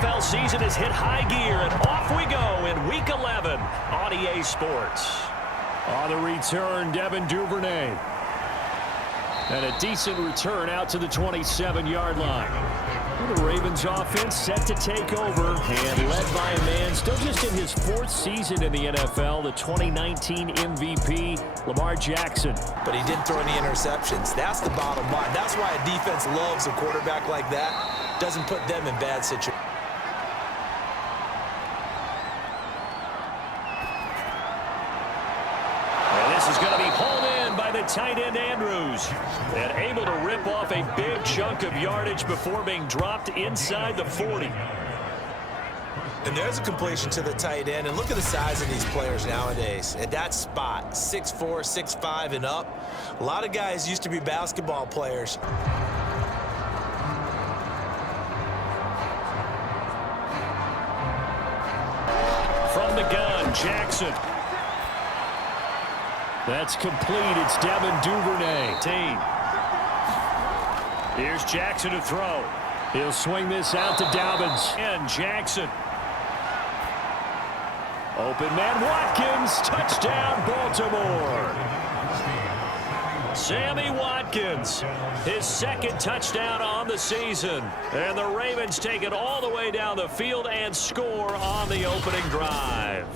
NFL season has hit high gear, and off we go in Week 11 on EA Sports. On the return, Devin Duvernay. And a decent return out to the 27-yard line. The Ravens offense set to take over and led by a man still just in his 4th season in the NFL, the 2019 MVP, Lamar Jackson. But he didn't throw any interceptions. That's the bottom line. That's why a defense loves a quarterback like that. Doesn't put them in bad situations. And this is going to be hauled in by the tight end Andrews. And able to rip off a big chunk of yardage before being dropped inside the 40. And there's a completion to the tight end. And look at the size of these players nowadays. At that spot, 6'4", 6'5", and up. A lot of guys used to be basketball players. From the gun, Jackson. That's complete. It's Devin Duvernay. Here's Jackson to throw. He'll swing this out to Dobbins. And Jackson. Open man Watkins. Touchdown, Baltimore. Sammy Watkins, his 2nd touchdown on the season. And the Ravens take it all the way down the field and score on the opening drive.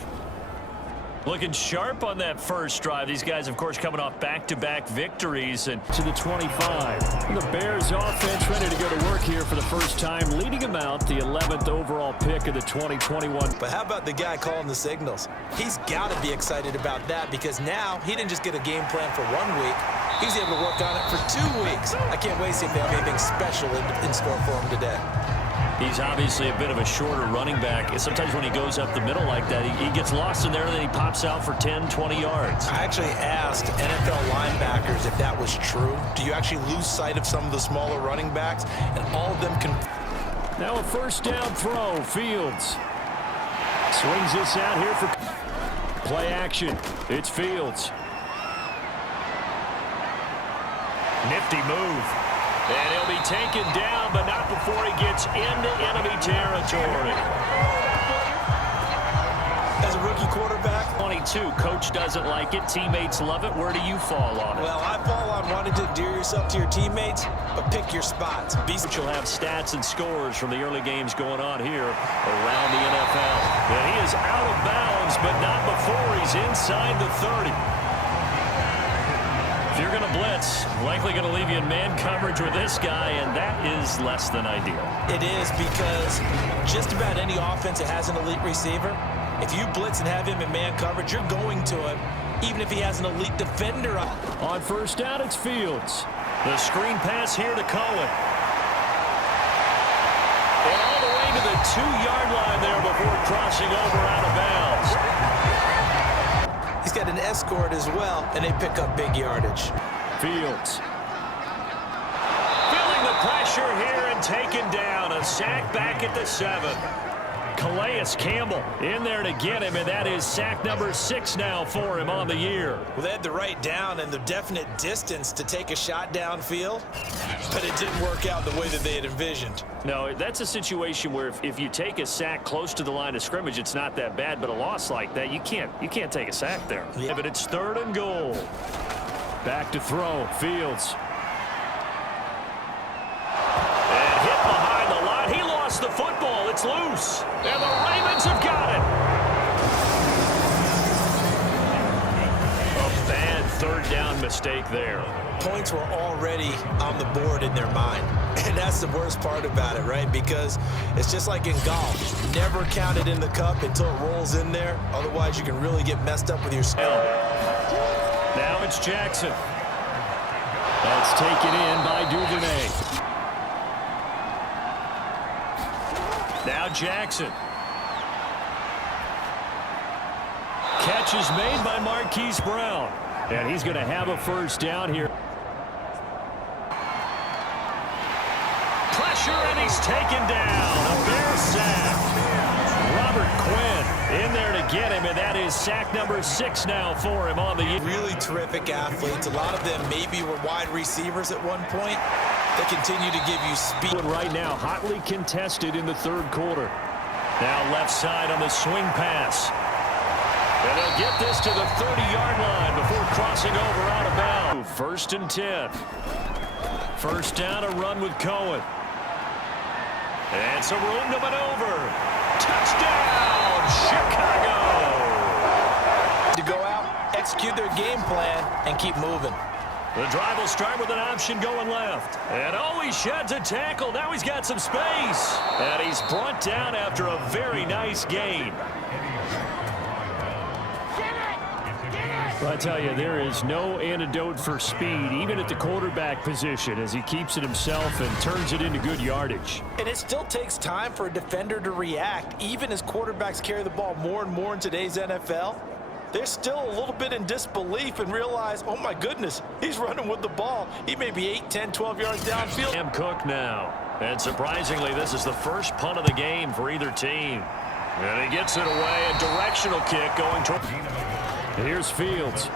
Looking sharp on that first drive. These guys, of course, coming off back-to-back victories. And to the 25. And the Bears offense ready to go to work here for the first time, leading them out, the 11th overall pick of the 2021. But how about the guy calling the signals? He's got to be excited about that because now he didn't just get a game plan for 1 week. He's able to work on it for 2 weeks. I can't wait to see if they have anything special in store for him today. He's obviously a bit of a shorter running back. Sometimes when he goes up the middle like that, he gets lost in there, and then he pops out for 10, 20 yards. I actually asked NFL linebackers if that was true. Do you actually lose sight of some of the smaller running backs? And all of them can... Now a first down throw. Fields swings this out here for play action. It's Fields. Nifty move. And he'll be taken down, but not before he gets into enemy territory. As a rookie quarterback, 22, coach doesn't like it, teammates love it. Where do you fall on it? Well, I fall on wanting to endear yourself to your teammates, but pick your spots. You'll have stats and scores from the early games going on here around the NFL. And he is out of bounds, but not before he's inside the 30. If you're going to blitz, likely going to leave you in man coverage with this guy, and that is less than ideal. It is because just about any offense that has an elite receiver, if you blitz and have him in man coverage, you're going to him, even if he has an elite defender. On first down, it's Fields. The screen pass here to Cohen. And all the way to the 2-yard line there before crossing over out of bounds. He's got an escort as well, and they pick up big yardage. Fields. Feeling the pressure here and taken down. A sack back at the 7. Calais Campbell in there to get him, and that is sack number 6 now for him on the year. Well, they had the right down and the definite distance to take a shot downfield, but it didn't work out the way that they had envisioned. No, that's a situation where if you take a sack close to the line of scrimmage, it's not that bad, but a loss like that, you can't take a sack there. Yeah. But it's 3rd and goal. Back to throw, Fields. And hit behind the line. He lost the football. It's loose. And the Ravens have got it. A bad 3rd down mistake there. Points were already on the board in their mind. And that's the worst part about it, right? Because it's just like in golf. Never count it in the cup until it rolls in there. Otherwise, you can really get messed up with your skill. Now it's Jackson. That's taken in by Duvernay. Now Jackson. Catch is made by Marquise Brown. And he's going to have a first down here. Pressure, and he's taken down. A Bear sack. Robert Quinn in there to get him, and that is sack number 6 now for him on the year. Really terrific athletes. A lot of them maybe were wide receivers at one point. They continue to give you speed. Right now, hotly contested in the third quarter. Now left side on the swing pass. And they'll get this to the 30-yard line before crossing over out of bounds. 1st and 10. First down, a run with Cohen. And some room to maneuver. Touchdown, Chicago! To go out, execute their game plan, and keep moving. The drive will start with an option going left. And oh, he sheds a tackle. Now he's got some space. And he's brought down after a very nice gain. I tell you, there is no antidote for speed, even at the quarterback position, as he keeps it himself and turns it into good yardage. And it still takes time for a defender to react, even as quarterbacks carry the ball more and more in today's NFL. They're still a little bit in disbelief and realize, oh my goodness, he's running with the ball. He may be 8, 10, 12 yards downfield. Sam Cook now. And surprisingly, this is the first punt of the game for either team. And he gets it away, a directional kick going toward... Here's Fields.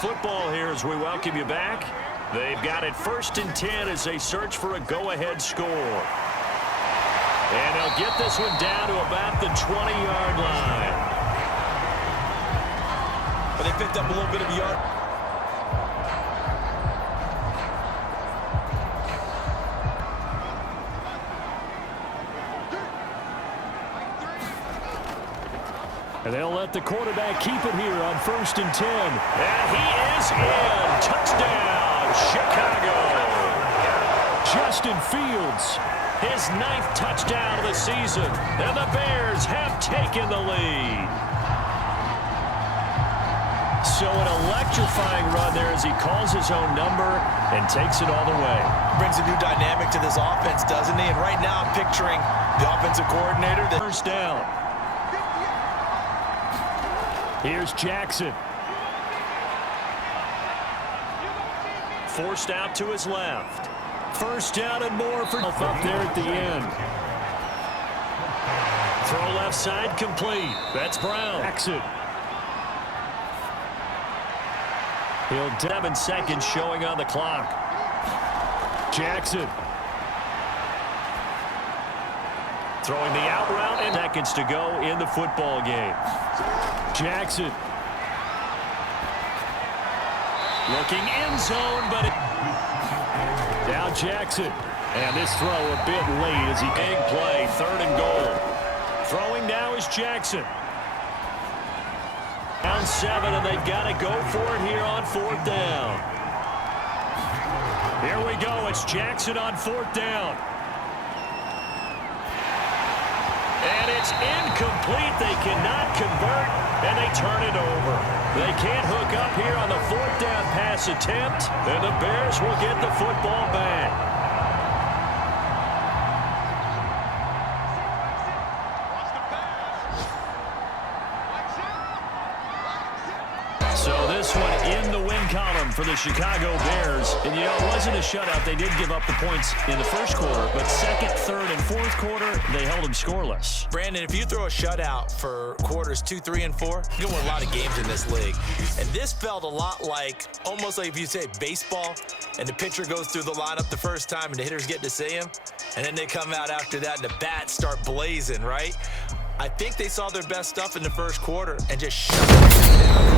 Football here as we welcome you back. They've got it 1st and 10 as they search for a go-ahead score. And they'll get this one down to about the 20-yard line. But they picked up a little bit of yard. And they'll let the quarterback keep it here on 1st and 10. And he is in. Touchdown, Chicago. Justin Fields. His 9th touchdown of the season. And the Bears have taken the lead. So an electrifying run there as he calls his own number and takes it all the way. Brings a new dynamic to this offense, doesn't he? And right now I'm picturing the offensive coordinator. First down. Here's Jackson. Forced out to his left. First down and more for Up there at the end. Throw left side complete. That's Brown. Exit. He'll 7 seconds showing on the clock. Jackson. Throwing the out route and seconds to go in the football game. Jackson. Looking end zone, but Now Jackson. And this throw a bit late as he big play, 3rd and goal. Throwing now is Jackson. Down 7, and they've got to go for it here on 4th down. Here we go. It's Jackson on 4th down. And it's incomplete. They cannot convert, and they turn it over. They can't hook up here on the 4th down pass attempt, and the Bears will get the football back. So this one in the win column for the Chicago Bears. And, you know, it wasn't a shutout. They did give up the points in the first quarter, but 2nd, 3rd, and 4th quarter, they held them scoreless. Brandon, if you throw a shutout for quarters 2, 3, and 4, you can win a lot of games in this league. And this felt a lot like, almost like if you say baseball, and the pitcher goes through the lineup the first time, and the hitters get to see him, and then they come out after that, and the bats start blazing, right? I think they saw their best stuff in the first quarter and just shut it down.